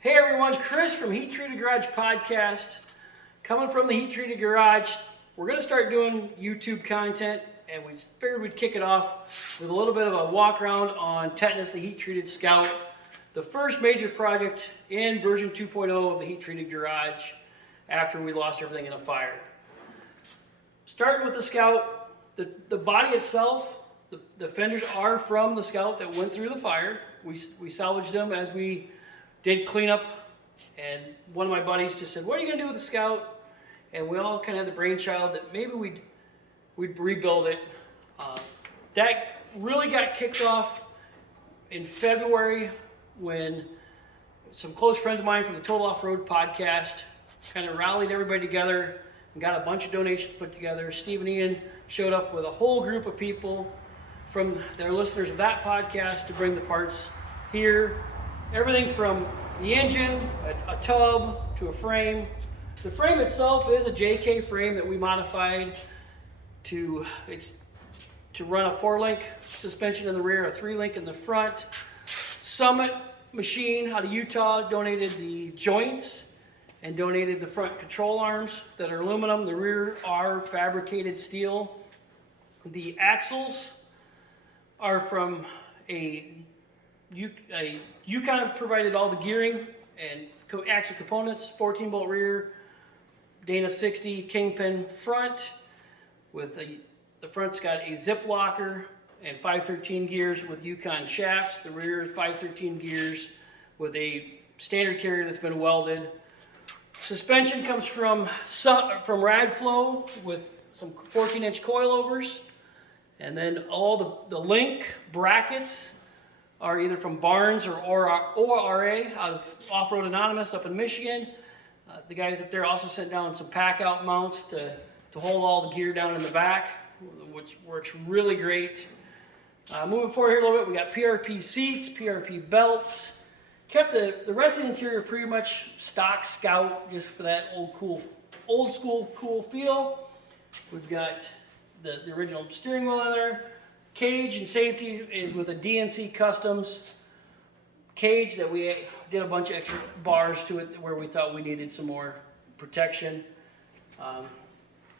Hey everyone, Chris from Heat Treated Garage Podcast. Coming from the Heat Treated Garage. We're going to start doing YouTube content, and we figured we'd kick it off with a little bit of a walk around on Tetanus, the Heat Treated Scout. The first major project in version 2.0 of the Heat Treated Garage after we lost everything in a fire. Starting with the Scout, the body itself, the fenders are from the Scout that went through the fire. We salvaged them as we did cleanup, and one of my buddies just said, "What are you going to do with the Scout?" And we all kind of had the brainchild that maybe we'd rebuild it. That really got kicked off in February when some close friends of mine from the Total Off-Road podcast kind of rallied everybody together and got a bunch of donations put together. Steve and Ian showed up with a whole group of people from their listeners of that podcast to bring the parts here. Everything from the engine, a tub, to a frame. The frame itself is a JK frame that we modified to run a 4-link suspension in the rear, a 3-link in the front. Summit Machine out of Utah donated the joints and donated the front control arms that are aluminum. The rear are fabricated steel. The axles are from Yukon provided all the gearing and axle components, 14-bolt rear, Dana 60 kingpin front, with the front's got a zip locker and 513 gears with Yukon shafts. The rear is 513 gears with a standard carrier that's been welded. Suspension comes from Radflow with some 14-inch coilovers, and then all the link brackets are either from Barnes or ORA out of Off-Road Anonymous up in Michigan. The guys up there also sent down some pack-out mounts to hold all the gear down in the back, which works really great. Moving forward here a little bit, we got PRP seats, PRP belts. Kept the rest of the interior pretty much stock Scout, just for that old school cool feel. We've got the original steering wheel in there. Cage and safety is with a DNC Customs cage that we did a bunch of extra bars to it where we thought we needed some more protection.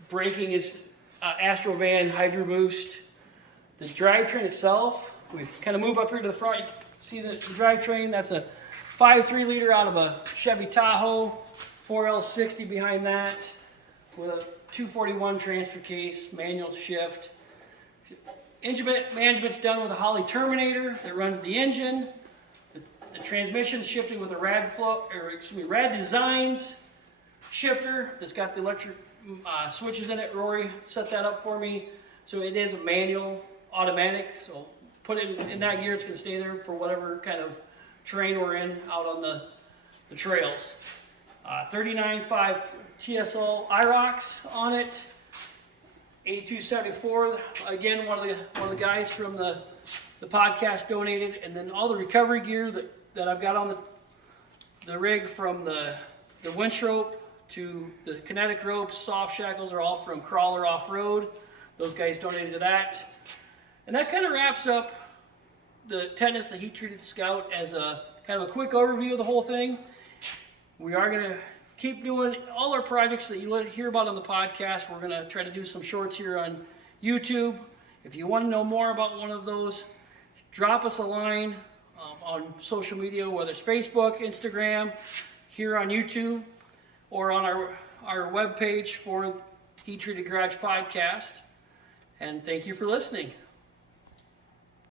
Braking is Astrovan Hydro Boost. The drivetrain itself, we kind of move up here to the front. You can see the drivetrain. That's a 5.3 liter out of a Chevy Tahoe, 4L60 behind that, with a 241 transfer case, manual shift. Engine management's done with a Holley Terminator that runs the engine. The transmission's shifted with a Rad Designs shifter that's got the electric switches in it. Rory set that up for me. So it is a manual automatic. So put it in that gear, it's going to stay there for whatever kind of terrain we're in out on the trails. 39.5 TSL IROX on it. 8274, again, one of the guys from the podcast donated, and then all the recovery gear that I've got on the rig, from the winch rope to the kinetic ropes, soft shackles, are all from Crawler Off-Road. Those guys donated to that. And that kind of wraps up the Tetanus, the Heat Treated Scout, as a kind of a quick overview of the whole thing. We are going to keep doing all our projects that you hear about on the podcast. We're going to try to do some shorts here on YouTube. If you want to know more about one of those, drop us a line on social media, whether it's Facebook, Instagram, here on YouTube, or on our webpage for Heat Treated Garage Podcast. And thank you for listening.